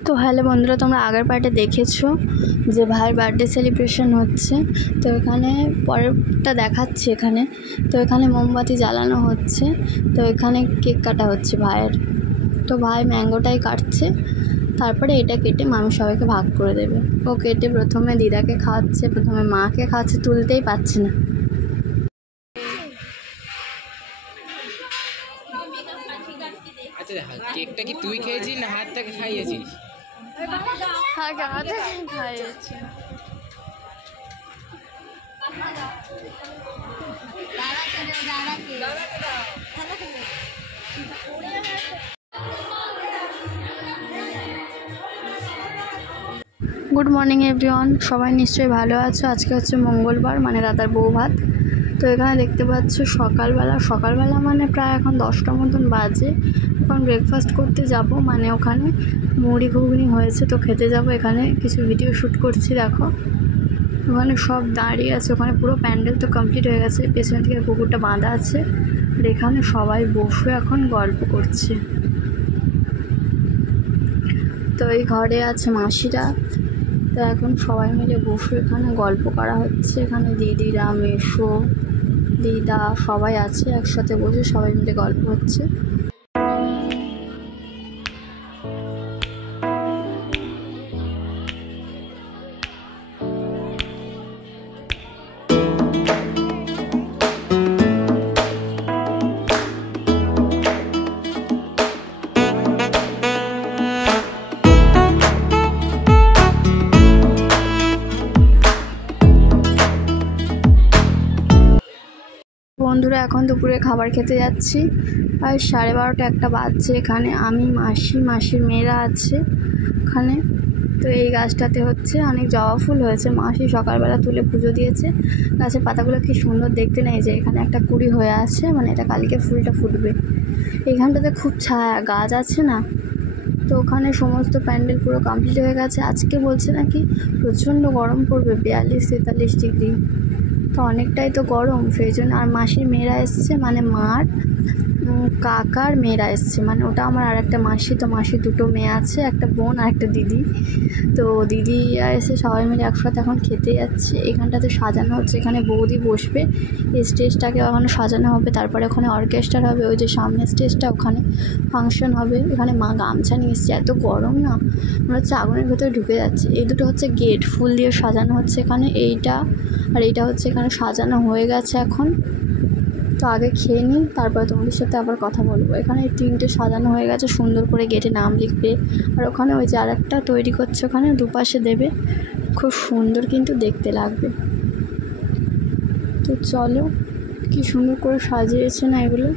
তো হ্যালো বন্ধুরা, তোমরা আগের পার্টে দেখেছো যে ভাইয়ের বার্থডে সেলিব্রেশন হচ্ছে। তো এখানে পরেরটা দেখাচ্ছি। এখানে তো এখানে মোমবাতি জ্বালানো হচ্ছে। তো এখানে কেক কাটা হচ্ছে ভাইয়ের। তো ভাই ম্যাঙ্গোটাই কাটছে, তারপরে এটা কেটে মামি সবাইকে ভাগ করে দেবে। ও কেটে প্রথমে দিদাকে খাওয়াচ্ছে, প্রথমে মাকে খাওয়াচ্ছে, তুলতেই পারছে না। আচ্ছা, কেকটা কি তুই খেয়েছিস না হাত থেকে খাইয়েছিস? হ্যাঁ, হাতে খাইয়েছি। গুড মর্নিং এভরিওয়ান, সবাই নিশ্চয়ই ভালো আছো। আজকে হচ্ছে মঙ্গলবার, মানে দাদার বউ ভাত। তো এখানে দেখতে পাচ্ছ সকালবেলা মানে প্রায় এখন 10টা মতন বাজে। এখন ব্রেকফাস্ট করতে যাব, মানে ওখানে মুড়ি ঘুগনি হয়েছে, তো খেতে যাব। এখানে কিছু ভিডিও শ্যুট করছি, দেখো ওখানে সব দাঁড়িয়ে আছে। ওখানে পুরো প্যান্ডেল তো কমপ্লিট হয়ে গেছে, পেছন থেকে কুকুরটা বাঁধা আছে। আর এখানে সবাই বসে এখন গল্প করছে। তো এই ঘরে আছে মাসিরা। তো এখন সবাই মিলে বসে এখানে গল্প করা হচ্ছে। এখানে দিদিরা, মেসো, দিদা সবাই আছে, একসাথে বসে সবাই মিলে গল্প হচ্ছে। বন্ধুরা, এখন দুপুরে খাবার খেতে যাচ্ছি। আর 12:30 একটা বাজছে। এখানে আমি, মাসির মেয়েরা আছে ওখানে। তো এই গাছটাতে হচ্ছে অনেক জবা ফুল হয়েছে। মাসি সকালবেলা তুলে পুজো দিয়েছে। গাছের পাতাগুলো কি সুন্দর দেখতে, নেই যে এখানে একটা কুড়ি হয়ে আছে, মানে এটা কালকে ফুলটা ফুটবে। এইখানটাতে খুব ছায়া, গাছ আছে না। তো ওখানে সমস্ত প্যান্ডেল পুরো কমপ্লিট হয়ে গেছে। আজকে বলছে নাকি প্রচণ্ড গরম পড়বে, 42-43 ডিগ্রি। তো অনেকটাই তো গরম, সেই জন্য। আর মাসির মেয়েরা এসছে, মানে মার কাকার মেয়েরা এসছে, মানে ওটা আমার আর একটা মাসি। তো মাসির দুটো মেয়ে আছে, একটা বোন আর একটা দিদি। তো দিদিরা এসে সবাই মিলে একসাথে এখন খেতে যাচ্ছে। এখানটাতে সাজানো হচ্ছে, এখানে বৌদি বসবে। এই স্টেজটাকে ওখানে সাজানো হবে, তারপরে ওখানে অর্কেস্ট্রা হবে। ওই যে সামনে স্টেজটা, ওখানে ফাংশন হবে। এখানে মা গামছা নিয়ে এসছে, এত গরম না, মনে হচ্ছে আগুনের ভেতরে ঢুকে যাচ্ছে। এই দুটো হচ্ছে গেট, ফুল দিয়ে সাজানো হচ্ছে এখানে। এইটা আর এইটা হচ্ছে এখানে সাজানো হয়ে গেছে এখন। তো আগে খেয়ে নিই, তারপরে তোমাদের সাথে আবার কথা বলবো। এখানে 3টে সাজানো হয়ে গেছে, সুন্দর করে গেটে নাম লিখবে। আর ওখানে ওই যে আরেকটা তৈরি করছে, ওখানে দুপাশে দেবে, খুব সুন্দর কিন্তু দেখতে লাগবে। তো চলো, কি সুন্দর করে সাজিয়েছে না এগুলো।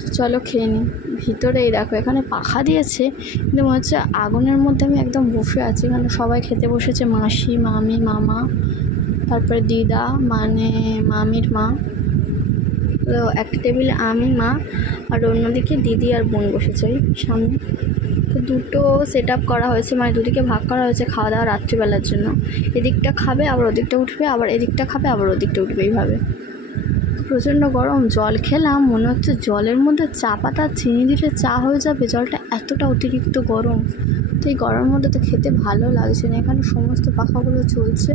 তো চলো খেয়ে নিই। ভিতরেই দেখো, এখানে পাখা দিয়েছে, কিন্তু মনে হচ্ছে আগুনের মধ্যে আমি একদম বসে আছি। এখানে সবাই খেতে বসেছে, মাসি, মামি, মামা, তারপরে দিদা, মানে মামির মা। তো একটা টেবিলে আমি, মা, আর অন্যদিকে দিদি আর বোন বসেছে ওই সামনে। তো দুটো সেট আপ করা হয়েছে, মানে দুদিকে ভাগ করা হয়েছে খাওয়া দাওয়া রাত্রিবেলার জন্য। এদিকটা খাবে, আবার ওদিকটা উঠবে, আবার এদিকটা খাবে, আবার ওদিকটা উঠবে, এইভাবে। প্রচণ্ড গরম। জল খেলাম, মনে হচ্ছে জলের মধ্যে চা পাতা চিনি দিলে চা হয়ে যাবে। জলটা এতটা অতিরিক্ত গরম। তো এই গরমের মধ্যে তো খেতে ভালো লাগছে না। এখানে সমস্ত পাখাগুলো চলছে,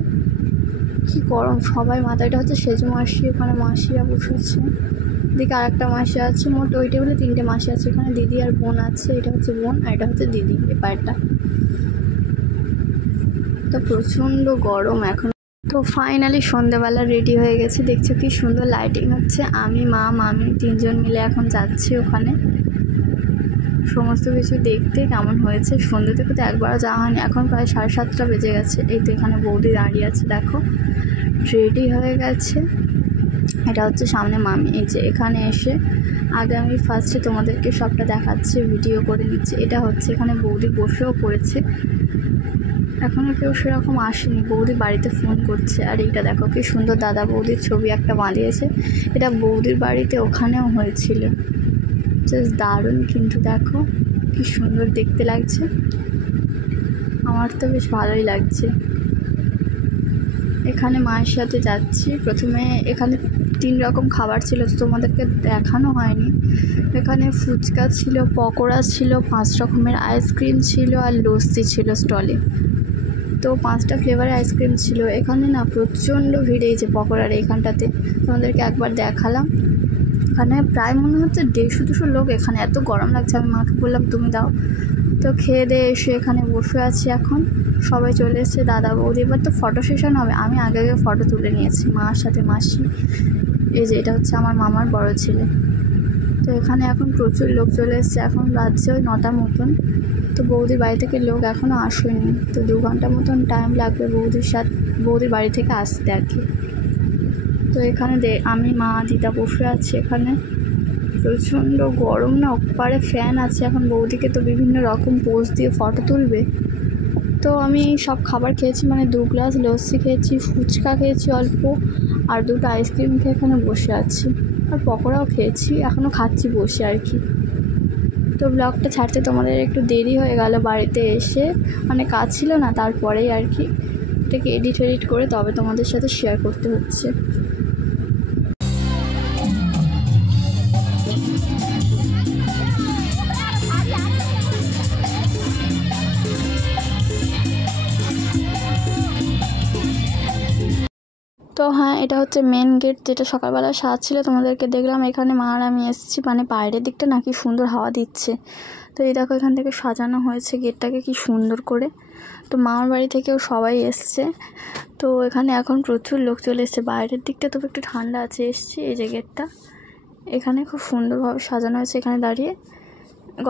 কি গরম। সবাই মাথাটা হচ্ছে সেজু মাসি, ওখানে মাসিরা বসেছে। এদিকে আরেকটা মাসি আছে। মোট ওই টেবিলে 3টে মাসি আছে। এখানে দিদি আর বোন আছে, এটা হচ্ছে বোন আর এটা হচ্ছে দিদি, এই পায়েরটা। তো প্রচণ্ড গরম এখন। তো ফাইনালি সন্ধ্যেবেলা রেডি হয়ে গেছে, দেখছো কি সুন্দর লাইটিং হচ্ছে। আমি, মা, মামি 3জন মিলে এখন যাচ্ছি ওখানে সমস্ত কিছু দেখতে কেমন হয়েছে। সন্ধ্যে থেকে তো একবারও যাওয়া হয়নি। এখন প্রায় 7:30 বেজে গেছে। এই তো এখানে বৌদি দাঁড়িয়ে আছে, দেখো রেডি হয়ে গেছে। এটা হচ্ছে সামনে মামি। এই যে এখানে এসে আগে আমি ফার্স্টে তোমাদেরকে সবটা দেখাচ্ছি, ভিডিও করে নিচ্ছি। এটা হচ্ছে এখানে বৌদি বসেও পড়েছে, এখনও কেউ সেরকম আসেনি। বৌদি বাড়িতে ফোন করছে। আর এইটা দেখো কি সুন্দর দাদা বৌদির ছবি একটা বাঁধিয়েছে। এটা বৌদির বাড়িতে ওখানেও হয়েছিল। জাস্ট দারুণ কিন্তু, দেখো কি সুন্দর দেখতে লাগছে। আমার তো বেশ ভালোই লাগছে। এখানে মায়ের সাথে যাচ্ছি। প্রথমে এখানে 3 রকম খাবার ছিল, তো তোমাদেরকে দেখানো হয়নি। এখানে ফুচকা ছিল, পকোড়া ছিল, 5 রকমের আইসক্রিম ছিল আর লস্যি ছিল স্টলে। তো 5টা ফ্লেভারের আইসক্রিম ছিল। এখানে না প্রচণ্ড ভিড় এই যে পকোড়ার এইখানটাতে, তোমাদেরকে একবার দেখালাম। এখানে প্রায় মনে হচ্ছে 150-200 লোক। এখানে এত গরম লাগছে, আমি মাকে বললাম তুমি দাও। তো খেয়ে দিয়ে এসে এখানে বসে আছি। এখন সবাই চলে এসেছে, দাদা বৌদি। এবার তো ফটো সেশন হবে। আমি আগে ফটো তুলে নিয়েছি মার সাথে, মাসি। এই যে এটা হচ্ছে আমার মামার বড় ছেলে। তো এখানে এখন প্রচুর লোক চলে এসেছে। এখন বাজছে ওই 9টা মতন। তো বৌদির বাড়ি থেকে লোক এখনও আসেনি, তো 2 ঘন্টা মতন টাইম লাগবে বৌদির বাড়ি থেকে আসতে আর কি। তো এখানে আমি মা দিদা বসে আছি। এখানে প্রচণ্ড গরম না, ওপারে ফ্যান আছে। এখন বৌদিকে তো বিভিন্ন রকম পোজ দিয়ে ফটো তুলবে। তো আমি সব খাবার খেয়েছি, মানে 2 গ্লাস লস্যি খেয়েছি, ফুচকা খেয়েছি অল্প, আর 2টা আইসক্রিম খেয়ে এখানে বসে আছি। আর পকোড়াও খেয়েছি, এখনও খাচ্ছি বসে আর কি। তো ব্লগটা ছাড়তে তোমাদের একটু দেরি হয়ে গেল বাড়িতে এসে, মানে কাজ ছিল না, তারপরেই আর কি এটাকে এডিট করে তবে তোমাদের সাথে শেয়ার করতে হচ্ছে। তো হ্যাঁ, এটা হচ্ছে মেন গেট, যেটা সকালবেলা সাজছিল তোমাদেরকে দেখলাম। এখানে মা আর আমি এসেছি, মানে বাইরের দিকটা না কি সুন্দর হাওয়া দিচ্ছে। তো এই দেখো এখান থেকে সাজানো হয়েছে গেটটাকে কি সুন্দর করে। তো মামার বাড়ি থেকেও সবাই এসছে। তো এখানে এখন প্রচুর লোক চলে এসছে। বাইরের দিকটা তবে একটু ঠান্ডা আছে। এসছি এই যে গেটটা, এখানে খুব সুন্দরভাবে সাজানো হয়েছে। এখানে দাঁড়িয়ে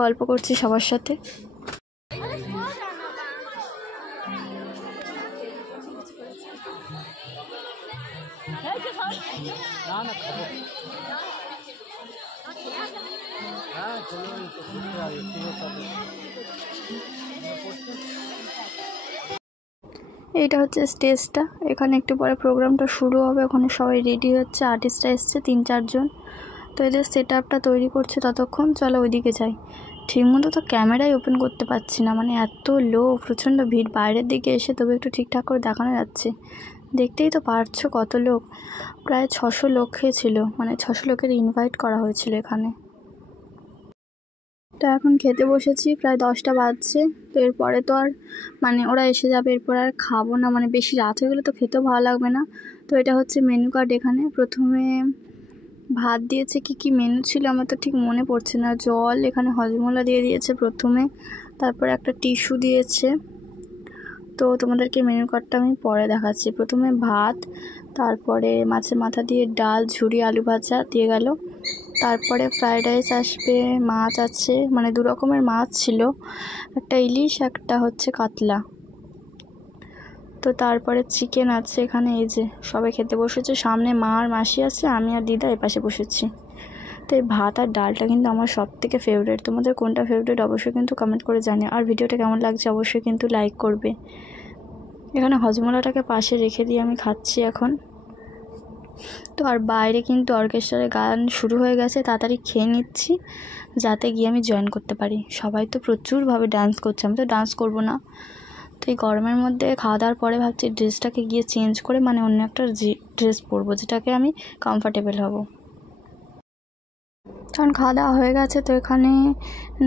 গল্প করছি সবার সাথে। এইটা হচ্ছে স্টেজটা। এখানে একটু পরে প্রোগ্রামটা শুরু হবে। ওখানে সবাই রেডি হচ্ছে, আর্টিস্টরা এসছে 3-4 জন। তো এদের সেট আপটা তৈরি করছে ততক্ষণ। চলো ওইদিকে যাই। ঠিকমতো তো ক্যামেরাই ওপেন করতে পারছি না, মানে এত লোক, প্রচণ্ড ভিড়। বাইরের দিকে এসে তবে একটু ঠিকঠাক করে দেখানো যাচ্ছে। দেখতেই তো পারছো কত লোক। প্রায় 600 লোক ছিল, মানে 600 লোকের ইনভাইট করা হয়েছিল এখানে। তো এখন খেতে বসেছি, প্রায় 10টা বাজছে। তো এরপরে তো আর মানে ওরা এসে যাবে, এরপর আর খাবো না, মানে বেশি রাত হয়ে গেলে তো খেতেও ভালো লাগবে না। তো এটা হচ্ছে মেনু কার্ড। এখানে প্রথমে ভাত দিয়েছে, কি মেনু ছিল আমার তো ঠিক মনে পড়ছে না। জল, এখানে হজমোলা দিয়ে দিয়েছে প্রথমে, তারপরে একটা টিস্যু দিয়েছে। তো তোমাদেরকে মেনু কার্ডটা আমি পরে দেখাচ্ছি। প্রথমে ভাত, তারপরে মাছের মাথা দিয়ে ডাল, ঝুরি, আলু ভাজা দিয়ে গেল। তারপরে ফ্রায়েড রাইস আসবে, মাছ আছে, মানে 2 রকমের মাছ ছিল, একটা ইলিশ, একটা হচ্ছে কাতলা। তো তারপরে চিকেন আছে এখানে। এই যে সবাই খেতে বসেছে, সামনে মা আর মাসি আছে, আমি আর দিদা এপাশে বসেছি। তো এই ভাত আর ডালটা কিন্তু আমার সব থেকে ফেভারিট। তোমাদের কোনটা ফেভারিট অবশ্যই কিন্তু কমেন্ট করে জানিও। আর ভিডিওটা কেমন লাগছে অবশ্যই কিন্তু লাইক করবে। এখানে হজমোলাটাকে পাশে রেখে দিয়ে আমি খাচ্ছি এখন। তো আর বাইরে কিন্তু অর্কেস্ট্রারের গান শুরু হয়ে গেছে, তাড়াতাড়ি খেয়ে নিচ্ছি যাতে গিয়ে আমি জয়েন করতে পারি। সবাই তো প্রচুরভাবে ডান্স করছে, আমি তো ডান্স করবো না। তো এই গরমের মধ্যে খাওয়া দাওয়ার পরে ভাবছি ড্রেসটাকে গিয়ে চেঞ্জ করে মানে অন্য একটা ড্রেস পরবো, যেটাকে আমি কমফর্টেবল হব। কারণ খাওয়া দাওয়া হয়ে গেছে। তো এখানে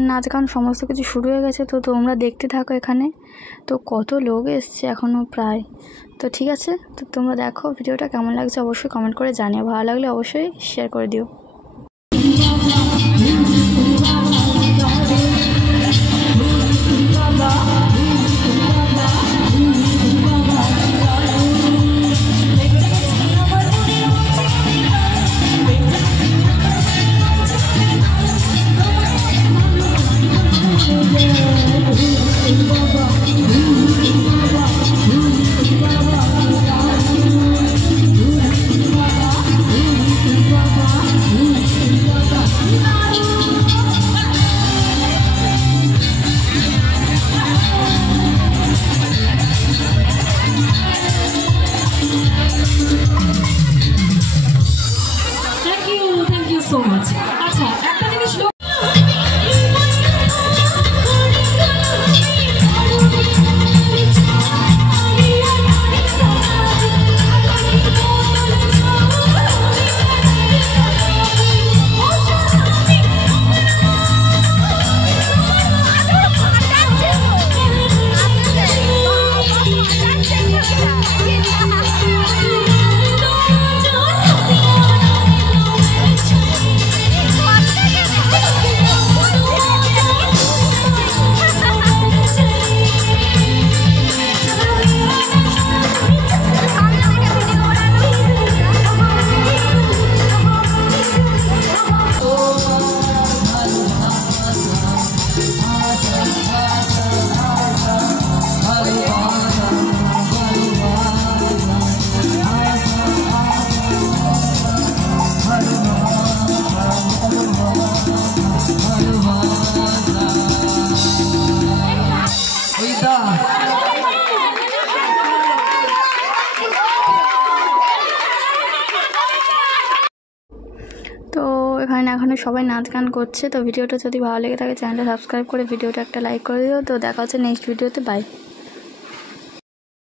নাচ গান সমস্ত কিছু শুরু হয়ে গেছে। তো তোমরা দেখতে থাকো এখানে। তো কত লোক এসছে এখনও প্রায়। তো ঠিক আছে, তো তোমরা দেখো ভিডিওটা কেমন লাগছে অবশ্যই কমেন্ট করে জানিও। ভালো লাগলে অবশ্যই শেয়ার করে দিও। Baba এখানে এখনও সবাই নাচ গান করছে। তো ভিডিওটা যদি ভালো লেগে থাকে চ্যানেলটা সাবস্ক্রাইব করে ভিডিওটা একটা লাইক করে দিও। তো দেখা হচ্ছে নেক্সট ভিডিওতে, বাই।